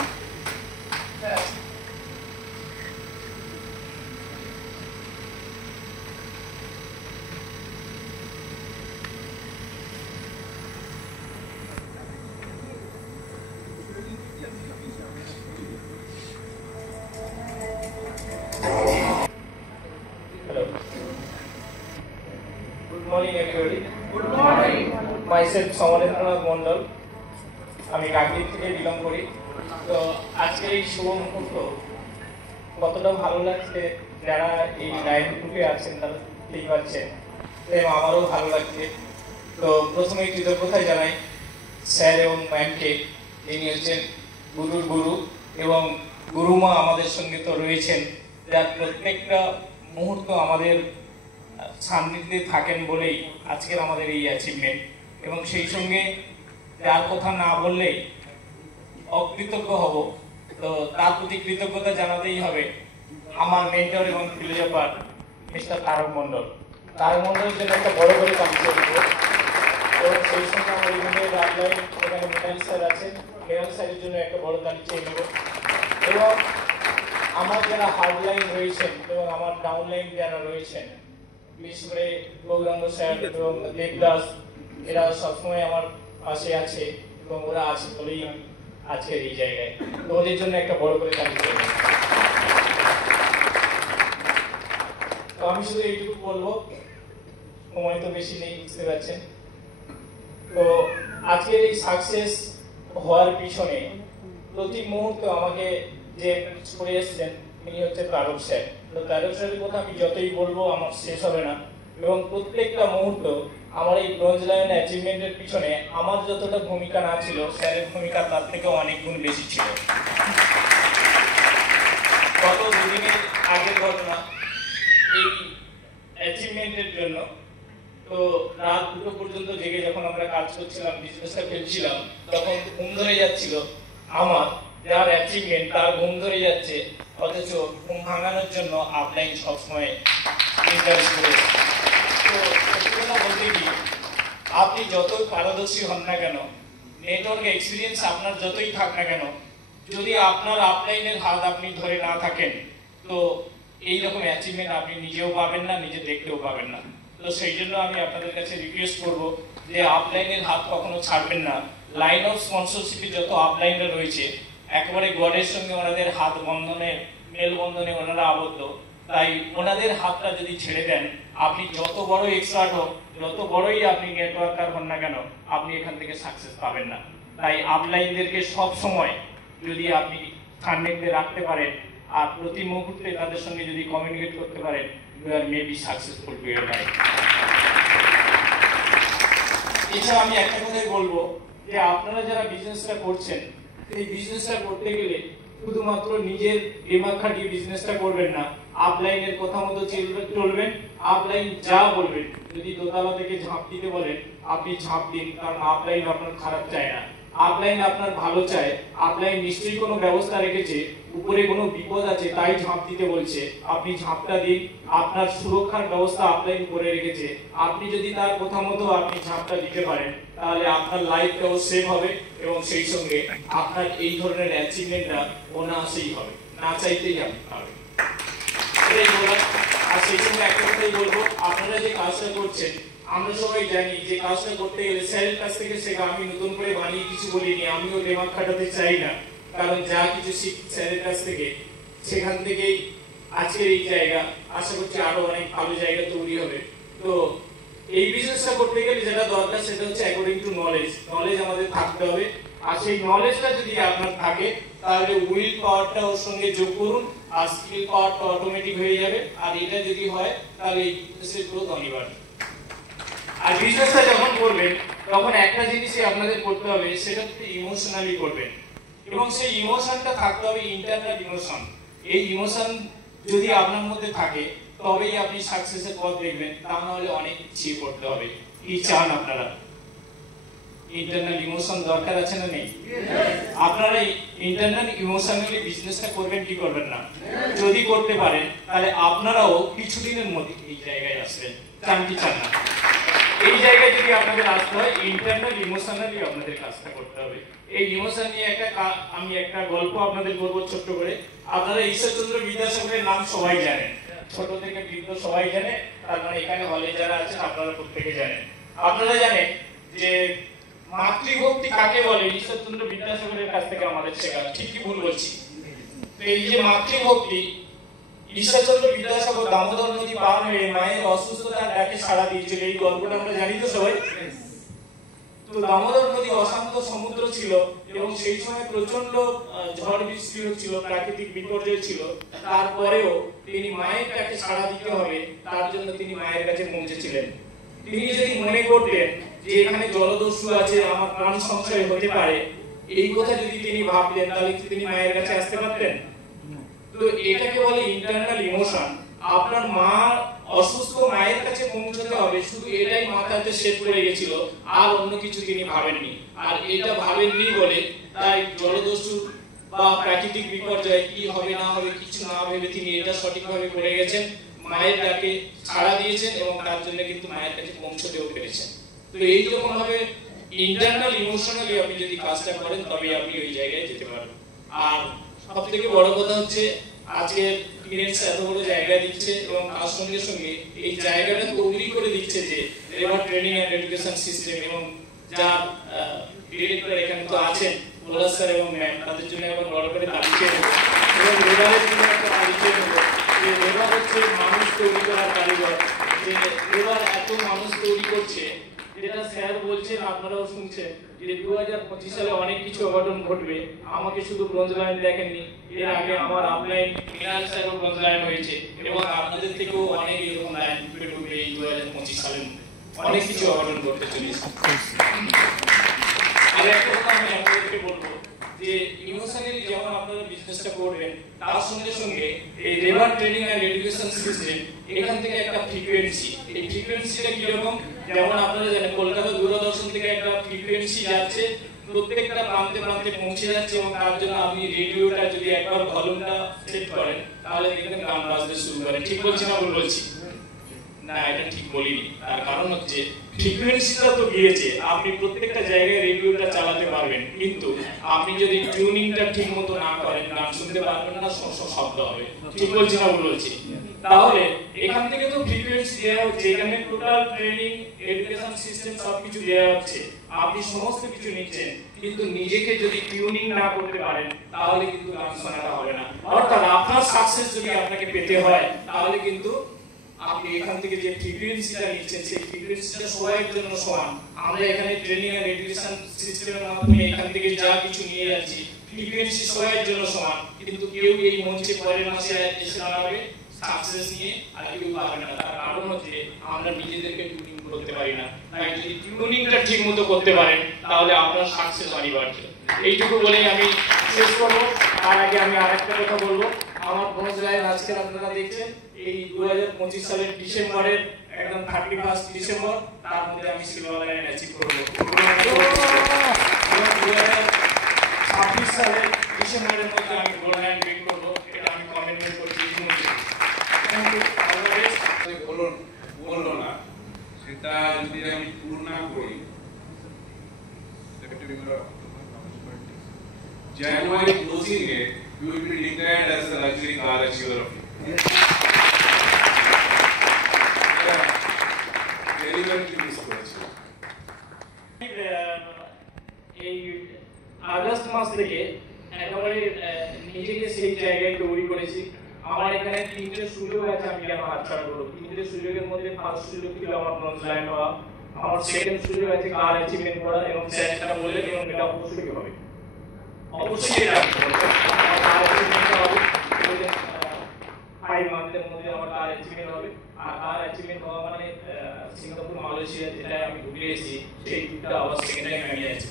Good morning, everybody. Good morning. Myself, Somalendranath Mondol. আমি কাকদ্বীপ থেকে belong করি। তো আজকের এই শুভ মুহূর্ত কতটা ভালো লাগছে যারা এই লাইভ গ্রুপে আছেন তারা দেখতেই পাচ্ছেন, এবং আমারও ভালো লাগছে। তো প্রথমে কৃতজ্ঞতা জানাই স্যার এবং ম্যামকে, যিনি হচ্ছেন গুরুর গুরু এবং গুরুমা আমাদের সঙ্গে তো রয়েছেন, যার প্রত্যেকটা মুহূর্ত আমাদের সান্নিধ্যে থাকেন বলেই আজকের আমাদের এই অ্যাচিভমেন্ট। এবং সেই সঙ্গে যার কথা না বললেই অকৃতজ্ঞ হব, তো তার প্রতি কৃতজ্ঞতা জানাতেই হবে আমার মেন্টর এবং ফিলোজফার মিস্টার তারক মণ্ডল। তারক মণ্ডলের জন্য একটা বড় করে কমিটি দেব। এবং সেই সঙ্গে আমার ইভেন্টের আপলাইন এখানে মেটাল স্যার আছেন, মেটাল স্যারের জন্য একটা বড় তালি চেয়ে নেব। এবং আমার যারা হার্ড লাইন রয়েছেন এবং আমার ডাউন লাইন যারা রয়েছেন, বিশেষ করে গৌরাঙ্গ স্যার এবং দেবদাস, এরা সবসময় আমার পাশে আছে এবং ওরা আছে বলেই আজকের এই জায়গায়। তো ওদের জন্য একটা বড় করে তালি চেয়ে নেব। তো আমি শুধু এইটুকু বলবো, সময় তো বেশি নেই, বুঝতে পারছেন। তো আজকের এই সাকসেস হওয়ার পিছনে প্রতি মুহূর্তে আমাকে যে করে এসছেন তিনি হচ্ছে তারক স্যার। তো তারক স্যারের কথা আমি যতই বলবো আমার শেষ হবে না। এবং প্রত্যেকটা মুহূর্ত আমার এই ব্রোঞ্জ লায়ন অ্যাচিভমেন্টের পিছনে আমার যতটা ভূমিকা না ছিল, স্যারের ভূমিকা তার থেকে অনেক গুণ বেশি ছিল। গত দুদিনের আগের ঘটনা, এই অ্যাচিভমেন্টের জন্য তো রাত 2টো পর্যন্ত জেগে যখন আমরা কাজ করছিলাম, বিজনেসটা ফেলছিলাম, তখন ঘুম ধরে যাচ্ছিল আমার, যার অ্যাচিভমেন্ট তার ঘুম ধরে যাচ্ছে, অথচ ঘুম ভাঙানোর জন্য আপলাইন সবসময় ইন্টারেস্ট করে। তো বলতে কি, আপনি যতই পারদর্শী হন না কেন, নেটওয়ার্ক এক্সপিরিয়েন্স আপনার যতই থাক না কেন, যদি আপনার আপলাইনের হাত আপনি ধরে না থাকেন, তো এইরকম অ্যাচিভমেন্ট আপনি নিজেও পাবেন না, নিজে দেখতেও পাবেন না। তো সেই জন্য আমি আপনাদের কাছে রিকোয়েস্ট করব যে আপলাইনের হাত কখনো ছাড়বেন না। লাইন অফ স্পন্সরশিপে যত আপলাইনরা রয়েছে, একেবারে গডের সঙ্গে ওনাদের হাত বন্ধনে, মেলবন্ধনে ওনারা আবদ্ধ। তাই ওনাদের হাতটা যদি ছেড়ে দেন, আপনি যত বড় এক্সপার্ট হোক, যত বড়ই আপনি নেটওয়ার্কার হন না কেন, আপনি এখান থেকে সাকসেস পাবেন না। তাই আপলাইনদেরকে সব সময় যদি আপনি সান্নিধ্যে রাখতে পারেন আর প্রতি মুহূর্তে তাদের সঙ্গে যদি কমিউনিকেট করতে পারেন, you are maybe successful to your life. এছাড়া আমি একটা কথাই বলবো যে আপনারা যারা বিজনেসটা করছেন, এই বিজনেসটা করতে গেলে শুধুমাত্র নিজের দিমাগ খাটিয়ে বিজনেসটা করবেন না, আপলাইনের কথা মতো চলবেন। আপলাইন যা বলবেন, যদি দোতলা থেকে ঝাঁপ দিতে বলেন আপনি ঝাঁপ দিন, কারণ আপলাইন আপনার খারাপ চায় না, আপলাইন আপনার ভালো চায়। আপলাইন নিশ্চয়ই কোনো ব্যবস্থা রেখেছে, উপরে কোনো বিপদ আছে তাই ঝাঁপ দিতে বলছে, আপনি ঝাঁপটা দিন। আপনার সুরক্ষার ব্যবস্থা আপলাইন করে রেখেছে, আপনি যদি তার কথা মতো আপনি ঝাঁপটা দিতে পারেন, তাহলে আপনার লাইফটাও সেভ হবে এবং সেই সঙ্গে আপনার এই ধরনের অ্যাচিভমেন্টটা অনায়াসেই হবে, না চাইতেই আপনি পাবেন। এটাই বলার। আর সেই সঙ্গে একটা কথাই বলবো, আপনারা যে কাজটা করছেন, আমরা সবাই জানি যে কাজটা করতে গেলে স্যারের কাছ থেকে শেখা। আমি নতুন করে বানিয়ে কিছু বলিনি, আমিও দিমাগ খাটাতে চাই না, কারণ যা কিছু শিখি স্যারের কাছ থেকে, সেখান থেকেই আজকের এই জায়গা। আশা করছি আরো অনেক ভালো জায়গা তৈরি হবে। তো এই বিজনেসটা করতে গেলে যেটা দরকার সেটা হচ্ছে অ্যাকর্ডিং টু নলেজ। নলেজ আমাদের থাকতে হবে, আর সেই নলেজটা যদি আপনার থাকে তাহলে উইল পাওয়ারটা ওর সঙ্গে যোগ করুন, আর স্কিল পাওয়ারটা অটোমেটিক হয়ে যাবে। আর এটা যদি হয় তাহলে এই বিজনেসের গ্রোথ অনিবার্য। আর বিজনেসটা যখন করবেন তখন একটা জিনিসই আপনাদের করতে হবে, সেটা হচ্ছে ইমোশনালি করবেন, এবং সেই ইমোশনটা থাকতে হবে ইন্টারনাল ইমোশন। এই ইমোশন যদি আপনার মধ্যে থাকে তবেই আপনি সাকসেসের পথ দেখবেন, তা না হলে অনেক পিছিয়ে পড়তে হবে। কি চান আপনারা? ইন্টারনাল ইমোশন দরকার আছে না নেই? আপনারা ইন্টারনাল ইমোশনালি বিজনেসটা করবেন কি করবেন না? যদি করতে পারেন তাহলে আপনারাও কিছুদিনের মধ্যে এই জায়গায় আসবেন। চান কি চান না? এই জায়গায় যদি আপনাদের আসতে হয় ইন্টারনাল ইমোশনালি আপনাদের কাজটা করতে হবে। এই ইমোশন নিয়ে আমি একটা গল্প আপনাদের বলবো ছোট্ট করে। আপনারা ঈশ্বরচন্দ্র বিদ্যাসাগরের নাম সবাই জানেন, ছোট থেকে বৃদ্ধ সবাই জানে, তার মানে এখানে হলে যারা আছেন আপনারা প্রত্যেকে জানেন। আপনারা জানেন যে মাতৃভক্তি কাকে বলে, ঈশ্বরচন্দ্র বিদ্যাসাগরের কাছ থেকে আমাদের শেখা, ঠিক কি ভুল বলছি? তো এই যে মাতৃভক্তি, ঈশ্বরচন্দ্র বিদ্যাসাগর দামোদর নদী পার হয়ে মায়ের অসুস্থতার ডাকে সাড়া দিয়েছিল, এই গল্পটা আমরা জানি তো সবাই। তো দামোদর নদী অশান্ত সমুদ্র ছিল এবং সেই সময় প্রচন্ড ঝড় বৃষ্টি হচ্ছিল, প্রাকৃতিক বিপর্যয় ছিল। তারপরেও তিনি মায়ের ডাকে সাড়া দিতে হবে, তার জন্য তিনি মায়ের কাছে পৌঁছেছিলেন। তিনি যদি মনে করতেন যে এখানে জলদস্যু আছে, আমার প্রাণ সংশয় হতে পারে, এই কথা যদি তিনি ভাবতেন, তাহলে কি তিনি মায়ের কাছে আসতে পারতেন? তো এটাকে বলে ইন্টারনাল ইমোশন। আপনার মা অসুস্থ, মায়ের কাছে পৌঁছতে হবে, শুধু এটাই মাথাতে সেট করে গেছিল, আর অন্য কিছু তিনি ভাবেননি। আর এটা ভাবেননি বলে তাই জলদস্যু বা প্রাকৃতিক বিপর্যয় কি হবে না হবে কিছু না ভেবে তিনি এটা সঠিকভাবে করে গেছেন, মায়ের ডাকে সাড়া দিয়েছেন এবং তার জন্য কিন্তু মায়ের কাছে পৌঁছতেও পেরেছেন। তো এই রকম ভাবে ইন্টারনাল ইমোশনালি আপনি যদি কাজটা করেন তবে আপনি ওই জায়গায় যেতে পারবেন। আর সব থেকে বড় কথা হচ্ছে আজকের পেরেন্টস এত বড় জায়গা দিচ্ছে এবং তার সঙ্গে সঙ্গে এই জায়গাটা তৈরি করে দিচ্ছে যে labour training and education system, এবং যা ডিরেক্টর এখানে তো আছেন পলাশ স্যার এবং ম্যাম, তাদের জন্য একবার বড় করে তালি চেয়ে নেব এবং লেবারের জন্য একটা তালি চেয়ে নেব যে লেবার হচ্ছে মানুষ তৈরি করার কারিগর। যে লেবার এত মানুষ তৈরি করছে, যেটা স্যার বলছেন আপনারাও শুনছেন যে 2025 সালে অনেক কিছু অঘটন ঘটবে। আমাকে শুধু ব্রোঞ্জ লাইন দেখেননি, এর আগে আমার আপলাইন মিনাল স্যারও ব্রোঞ্জ লাইন হয়েছে এবং আপনাদের থেকেও অনেক এরকম লাইন ঢুকবে এই 2025 সালের মধ্যে। অনেক কিছু অঘটন ঘটতে চলেছে। আর একটা কথা আমি আপনাদেরকে বলবো যে ইমোশনালি যখন আপনারা বিজনেসটা করবেন, তার সঙ্গে সঙ্গে এই labour training and education system, এখান থেকে একটা ফ্রিকোয়েন্সি, এই ফ্রিকোয়েন্সিটা কি রকম, যেমন আপনারা জানেন কলকাতা দূরদর্শন থেকে একটা ফ্রিকোয়েন্সি যাচ্ছে, প্রত্যেকটা প্রান্তে প্রান্তে পৌঁছে যাচ্ছে এবং তার জন্য আপনি রেডিওটা যদি একবার ভলিউমটা সেট করেন তাহলে দেখবেন গান বাজতে শুরু করে। ঠিক বলছি না ভুল বলছি? না, এটা ঠিক বলিনি। তার কারণ হচ্ছে ফ্রিকোয়েন্সিটা তো গিয়েছে, আপনি প্রত্যেকটা জায়গায় রেডিওটা চালাতে পারবেন, কিন্তু আপনি যদি টিউনিংটা ঠিক মতো না করেন গান শুনতে পারবেন না, শব্দ হবে। ঠিক বলছি না ভুল বলছি? তাহলে এখান থেকে তো ফ্রিকোয়েন্সি দেওয়া হচ্ছে, এখানে টোটাল ট্রেনিং এডুকেশন সিস্টেম সবকিছু দেওয়া হচ্ছে, আপনি সমস্ত কিছু নিচ্ছেন, কিন্তু নিজেকে যদি টিউনিং না করতে পারেন তাহলে কিন্তু গান শোনাটা হবে না। অর্থাৎ আপনার সাকসেস যদি আপনাকে পেতে হয় তাহলে কিন্তু আপনি এখান থেকে যে ফ্রিকোয়েন্সিটা নিচ্ছেন সেই ফ্রিকোয়েন্সিটা সবার জন্য সমান। আমরা এখানে ট্রেনিং এন্ড এডুকেশন সিস্টেমের মাধ্যমে এখান থেকে যা কিছু নিয়ে যাচ্ছি ফ্রিকোয়েন্সি সবার জন্য সমান, কিন্তু কেউ এই মঞ্চে পরের মাসে এসে দাঁড়াবে সাকসেস নিয়ে আর কেউ পাবে না। তার কারণ হচ্ছে আমরা নিজেদেরকে টিউনিং করতে পারি না। তাই যদি টিউনিংটা ঠিক মতো করতে পারেন তাহলে আপনার সাকসেস অনিবার্য। এইটুকু বলেই আমি শেষ করবো। তার আগে আমি আরেকটা কথা বলবো, আমার ব্রোঞ্জ লাইন আজকে আপনারা দেখছেন এই 2025 সালের ডিসেম্বরের একদম 31 ডিসেম্বর, তার মধ্যে আমি সিলভার লাইন অ্যাচিভ করবো। 2026 সালের ডিসেম্বরের মধ্যে আমি গোল্ড লাইন ব্রেক করবো, এটা আমি কমিটমেন্ট করছি। বললো না সেটা যদি আমি পূর্ণ করি, January closing it, you will be declared as the luxury car achiever of India. Very well miss করেছে। এই আগস্ট মাস থেকে একেবারে নিজেকে সেই জায়গায় তৈরি করেছি। আমার এখানে 3টে সুযোগ আছে, আমি কেন হাতছাড়া করবো? 3টে সুযোগের মধ্যে ফার্স্ট সুযোগ ছিল আমার ব্রোঞ্জ লাইন হওয়া, আমার সেকেন্ড সুযোগ আছে কার অ্যাচিভমেন্ট করা, এবং স্যারটা বললেন এবং এটা অবশ্যই হবে, অবশ্যই এটা হবে। 5 মান্থের মধ্যে আমার কার অ্যাচিভমেন্ট হবে। আর কার অ্যাচিভমেন্ট হওয়া মানে সিঙ্গাপুর, মালয়েশিয়া যেটা আমি ঘুরে এসেছি সেই টুকটা আবার সেকেন্ড টাইম আমি অ্যাচিভ